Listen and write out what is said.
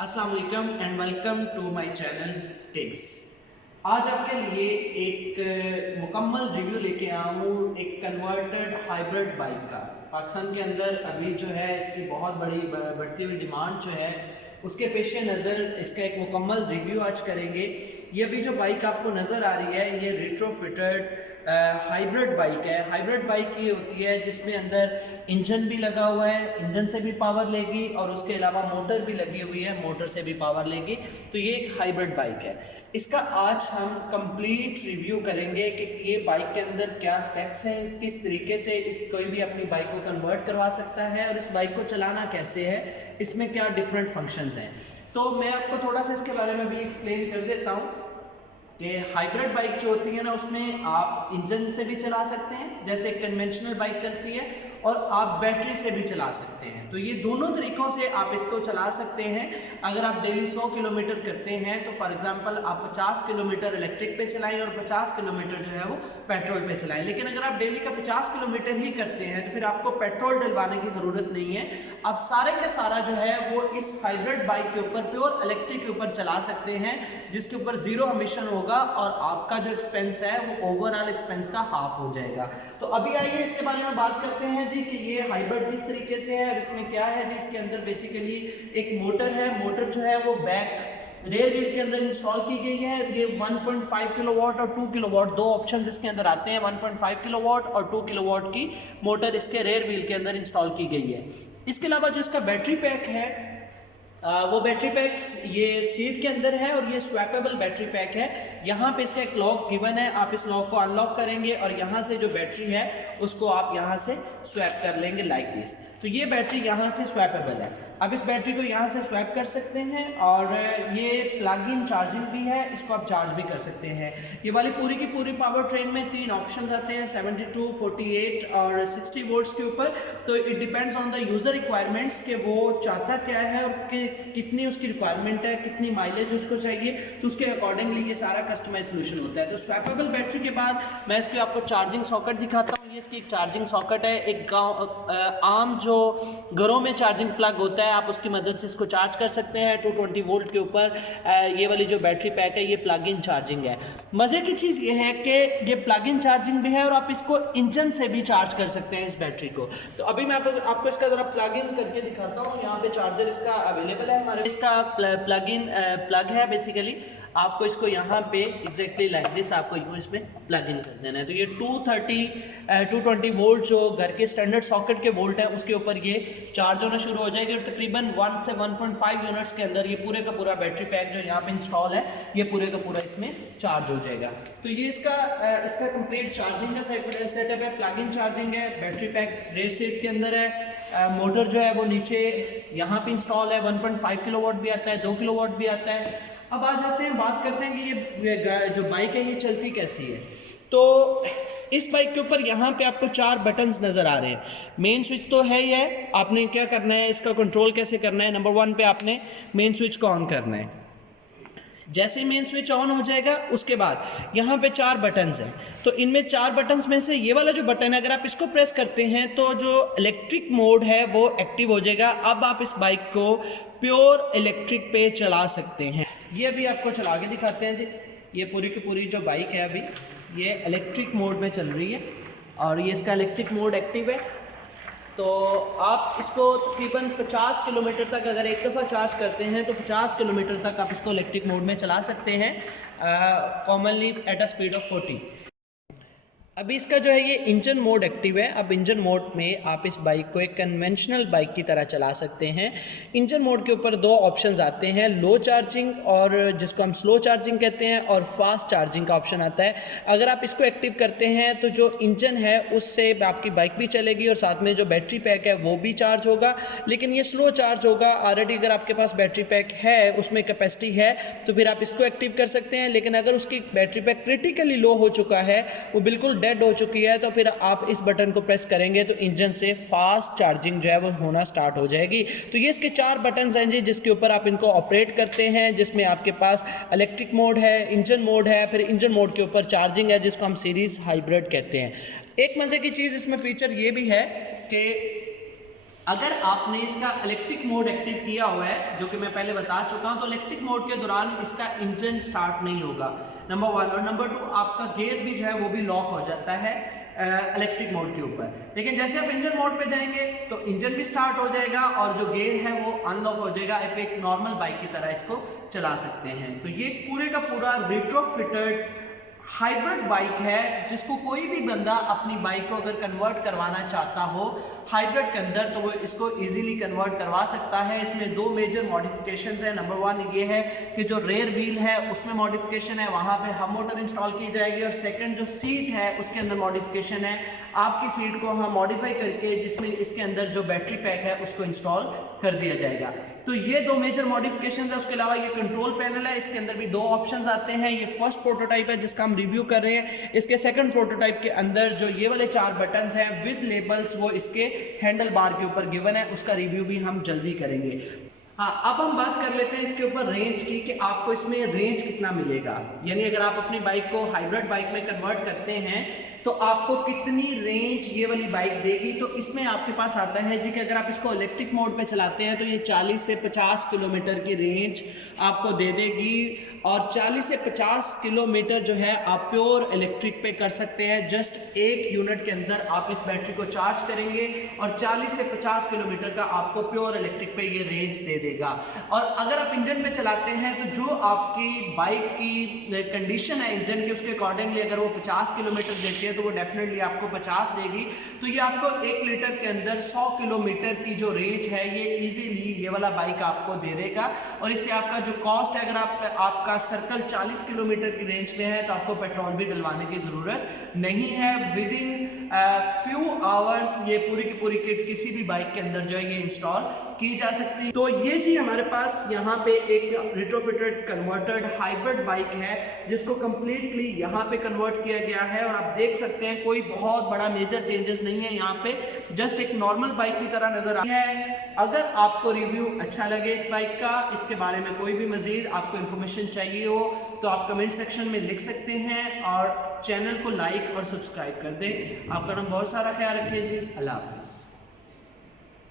अस्सलाम वालेकुम and welcome to my channel ticks. आज आपके लिए एक मुकम्मल रिव्यू लेके आया हूँ एक कन्वर्टेड हाइब्रिड बाइक का। पाकिस्तान के अंदर अभी जो है इसकी बहुत बड़ी बढ़ती हुई डिमांड जो है उसके पेश नज़र इसका एक मुकम्मल रिव्यू आज करेंगे। ये अभी जो बाइक आपको नज़र आ रही है ये रेट्रोफिटेड हाइब्रिड बाइक है। हाइब्रिड बाइक ये होती है जिसमें अंदर इंजन भी लगा हुआ है, इंजन से भी पावर लेगी और उसके अलावा मोटर भी लगी हुई है, मोटर से भी पावर लेगी। तो ये एक हाइब्रिड बाइक है। इसका आज हम कंप्लीट रिव्यू करेंगे कि ये बाइक के अंदर क्या स्पेक्स हैं, किस तरीके से इस कोई भी अपनी बाइक को कन्वर्ट करवा सकता है और इस बाइक को चलाना कैसे है, इसमें क्या डिफरेंट फंक्शंस हैं। तो मैं आपको थोड़ा सा इसके बारे में भी एक्सप्लेन कर देता हूँ कि हाइब्रिड बाइक जो होती है ना उसमें आप इंजन से भी चला सकते हैं जैसे कन्वेंशनल बाइक चलती है, और आप बैटरी से भी चला सकते हैं। तो ये दोनों तरीक़ों से आप इसको चला सकते हैं। अगर आप डेली 100 किलोमीटर करते हैं तो फॉर एग्जांपल आप 50 किलोमीटर इलेक्ट्रिक पे चलाएं और 50 किलोमीटर जो है वो पेट्रोल पे चलाएं। लेकिन अगर आप डेली का 50 किलोमीटर ही करते हैं तो फिर आपको पेट्रोल डलवाने की ज़रूरत नहीं है। आप सारे के सारा जो है वो इस हाइब्रिड बाइक के ऊपर प्योर इलेक्ट्रिक के ऊपर चला सकते हैं, जिसके ऊपर ज़ीरो एमिशन होगा और आपका जो एक्सपेंस है वो ओवरऑल एक्सपेंस का हाफ हो जाएगा। तो अभी आइए इसके बारे में बात करते हैं जी कि ये हाइब्रिड किस तरीके से है और इसमें क्या है जी। इसके अंदर बेसिकली एक मोटर है। मोटर जो है वो बैक रेयर व्हील के अंदर इंस्टॉल की गई है। ये 1.5 किलोवाट और 2 किलोवाट दो ऑप्शंस इसके अंदर आते हैं। 1.5 किलोवाट और 2 किलोवाट की मोटर इसके रेयर व्हील के अंदर इंस्टॉल की गई है। इसके अलावा जो इसका बैटरी पैक है वो बैटरी पैक ये सीट के अंदर है और ये स्वैपेबल बैटरी पैक है। यहाँ पे इसका एक लॉक गिवन है, आप इस लॉक को अनलॉक करेंगे और यहाँ से जो बैटरी है उसको आप यहाँ से स्वैप कर लेंगे लाइक दिस। तो ये बैटरी यहाँ से स्वैपेबल है। अब इस बैटरी को यहाँ से स्वैप कर सकते हैं और ये प्लग इन चार्जिंग भी है, इसको आप चार्ज भी कर सकते हैं। ये वाली पूरी की पूरी पावर ट्रेन में 3 ऑप्शंस आते हैं 72, 48 और 60 वोल्ट्स के ऊपर। तो it depends on the user requirements कि वो चाहता क्या है और कितनी उसकी रिक्वायरमेंट है, कितनी माइलेज उसको चाहिए, तो उसके अकॉर्डिंगली ये सारा कस्टमाइज सोल्यूशन होता है। तो स्वैपेबल बैटरी के बाद मैं इसके आपको चार्जिंग सॉकेट दिखाता हूँ। ये इसकी एक चार्जिंग सॉकेट है। एक आम जो घरों में चार्जिंग प्लग होता है आप उसकी मदद से इसको चार्ज कर सकते हैं 220 वोल्ट के ऊपर। ये वाली जो बैटरी पैक है ये प्लग इन चार्जिंग है। मज़े की चीज़ ये है कि ये प्लग इन चार्जिंग भी है और आप इसको इंजन से भी चार्ज कर सकते हैं इस बैटरी को। तो अभी मैं आपको इसका ज़रा प्लग इन करके दिखाता हूँ। यहाँ पे चार्जर इसका अवेलेबल है हमारे। इसका प्लग है बेसिकली। आपको इसको यहाँ पे एग्जैक्टली लाइक दिस आपको इसमें प्लग इन कर देना है। तो ये 220 वोल्ट जो घर के स्टैंडर्ड सॉकेट के वोल्ट है उसके ऊपर ये चार्ज होना शुरू हो जाएगी और तकरीबन 1 से 1.5 यूनिट्स के अंदर ये पूरे का पूरा बैटरी पैक जो यहाँ पे इंस्टॉल है ये पूरे का पूरा इसमें चार्ज हो जाएगा। तो ये इसका कंप्लीट चार्जिंग का सेटअप है। प्लग इन चार्जिंग है, बैटरी पैक रेयर सीट के अंदर है, मोटर जो है वो नीचे यहाँ पे इंस्टॉल है। 1.5 किलोवाट भी आता है, 2 किलोवाट भी आता है। अब आ जाते हैं, बात करते हैं कि ये जो बाइक है ये चलती कैसी है। तो इस बाइक के ऊपर यहाँ पे आपको 4 बटन्स नज़र आ रहे हैं। मेन स्विच तो है ही है, आपने क्या करना है, इसका कंट्रोल कैसे करना है। नंबर 1 पे आपने मेन स्विच को ऑन करना है। जैसे ही मेन स्विच ऑन हो जाएगा उसके बाद यहाँ पे 4 बटन्स हैं। तो इनमें 4 बटन्स में से ये वाला जो बटन है अगर आप इसको प्रेस करते हैं तो जो इलेक्ट्रिक मोड है वो एक्टिव हो जाएगा। अब आप इस बाइक को प्योर इलेक्ट्रिक पे चला सकते हैं। ये अभी आपको चला के दिखाते हैं जी। ये पूरी की पूरी जो बाइक है अभी ये इलेक्ट्रिक मोड में चल रही है और ये इसका इलेक्ट्रिक मोड एक्टिव है। तो आप इसको तकरीबन 50 किलोमीटर तक अगर एक दफ़ा चार्ज करते हैं तो 50 किलोमीटर तक आप इसको इलेक्ट्रिक मोड में चला सकते हैं commonly at a speed of 40। अभी इसका जो है ये इंजन मोड एक्टिव है। अब इंजन मोड में आप इस बाइक को एक कन्वेंशनल बाइक की तरह चला सकते हैं। इंजन मोड के ऊपर 2 ऑप्शंस आते हैं, लो चार्जिंग और जिसको हम स्लो चार्जिंग कहते हैं, और फास्ट चार्जिंग का ऑप्शन आता है। अगर आप इसको एक्टिव करते हैं तो जो इंजन है उससे आपकी बाइक भी चलेगी और साथ में जो बैटरी पैक है वो भी चार्ज होगा, लेकिन ये स्लो चार्ज होगा। ऑलरेडी अगर आपके पास बैटरी पैक है उसमें कैपेसिटी है तो फिर आप इसको एक्टिव कर सकते हैं। लेकिन अगर उसकी बैटरी पैक क्रिटिकली लो हो चुका है, वो बिल्कुल डेड हो चुकी है, तो फिर आप इस बटन को प्रेस करेंगे तो इंजन से फास्ट चार्जिंग जो है वो होना स्टार्ट हो जाएगी। तो ये इसके 4 बटन हैं जी जिसके ऊपर आप इनको ऑपरेट करते हैं, जिसमें आपके पास इलेक्ट्रिक मोड है, इंजन मोड है, फिर इंजन मोड के ऊपर चार्जिंग है जिसको हम सीरीज हाइब्रिड कहते हैं। एक मज़े की चीज़ इसमें फीचर ये भी है कि अगर आपने इसका इलेक्ट्रिक मोड एक्टिव किया हुआ है, जो कि मैं पहले बता चुका हूं, तो इलेक्ट्रिक मोड के दौरान इसका इंजन स्टार्ट नहीं होगा, नंबर 1। और नंबर 2, आपका गियर भी जो है वो भी लॉक हो जाता है इलेक्ट्रिक मोड के ऊपर। लेकिन जैसे आप इंजन मोड पे जाएंगे तो इंजन भी स्टार्ट हो जाएगा और जो गियर है वो अनलॉक हो जाएगा। आप एक नॉर्मल बाइक की तरह इसको चला सकते हैं। तो ये पूरे का पूरा रेट्रोफिटेड हाइब्रिड बाइक है, जिसको कोई भी बंदा अपनी बाइक को अगर कन्वर्ट करवाना चाहता हो हाइब्रिड के अंदर, तो वो इसको इजीली कन्वर्ट करवा सकता है। इसमें 2 मेजर मॉडिफिकेशंस हैं। नंबर 1 ये है कि जो रेयर व्हील है उसमें मॉडिफिकेशन है, वहाँ पे हम मोटर इंस्टॉल की जाएगी। और सेकंड, जो सीट है उसके अंदर मॉडिफिकेशन है, आपकी सीट को हम मॉडिफाई करके जिसमें इसके अंदर जो बैटरी पैक है उसको इंस्टॉल कर दिया जाएगा। तो ये 2 मेजर मॉडिफिकेशन है। उसके अलावा ये कंट्रोल पैनल है, इसके अंदर भी 2 ऑप्शंस आते हैं। ये फर्स्ट प्रोटोटाइप है जिसका हम रिव्यू कर रहे हैं। इसके सेकंड प्रोटोटाइप के अंदर जो ये वाले 4 बटन्स हैं विद लेबल्स, वो इसके हैंडल बार के ऊपर गिवन है, उसका रिव्यू भी हम जल्दी करेंगे। हाँ, अब हम बात कर लेते हैं इसके ऊपर रेंज की, कि आपको इसमें रेंज कितना मिलेगा। यानी अगर आप अपनी बाइक को हाइब्रिड बाइक में कन्वर्ट करते हैं तो आपको कितनी रेंज ये वाली बाइक देगी। तो इसमें आपके पास आता है जी कि अगर आप इसको इलेक्ट्रिक मोड पे चलाते हैं तो ये 40 से 50 किलोमीटर की रेंज आपको दे देगी। और 40 से 50 किलोमीटर जो है आप प्योर इलेक्ट्रिक पे कर सकते हैं। जस्ट 1 यूनिट के अंदर आप इस बैटरी को चार्ज करेंगे और 40 से 50 किलोमीटर का आपको प्योर इलेक्ट्रिक पे ये रेंज दे देगा। और अगर आप इंजन पे चलाते हैं तो जो आपकी बाइक की कंडीशन है इंजन की, उसके अकॉर्डिंगली अगर वो 50 किलोमीटर देती है तो वो डेफिनेटली आपको 50 देगी। तो ये आपको 1 लीटर के अंदर 100 किलोमीटर की जो रेंज है ये इजीली ये वाला बाइक आपको दे देगा। और इससे आपका जो कॉस्ट है, अगर आपका सर्कल 40 किलोमीटर की रेंज में है तो आपको पेट्रोल भी डलवाने की जरूरत नहीं है। विदिन फ्यू आवर्स ये पूरी की पूरी किट किसी भी बाइक के अंदर जो है ये इंस्टॉल की जा सकती है। तो ये जी हमारे पास यहाँ पे एक रेट्रोफिटेड कन्वर्टेड हाइब्रिड बाइक है जिसको कंप्लीटली यहाँ पे कन्वर्ट किया गया है। और आप देख सकते हैं कोई बहुत बड़ा मेजर चेंजेस नहीं है यहाँ पे, जस्ट एक नॉर्मल बाइक की तरह नजर आती है। अगर आपको रिव्यू अच्छा लगे इस बाइक का, इसके बारे में कोई भी मजीद आपको इन्फॉर्मेशन चाहिए हो तो आप कमेंट सेक्शन में लिख सकते हैं और चैनल को लाइक और सब्सक्राइब कर दें। आपका नाम बहुत सारा ख्याल रखिए जी। अल्लाह हाफिज़।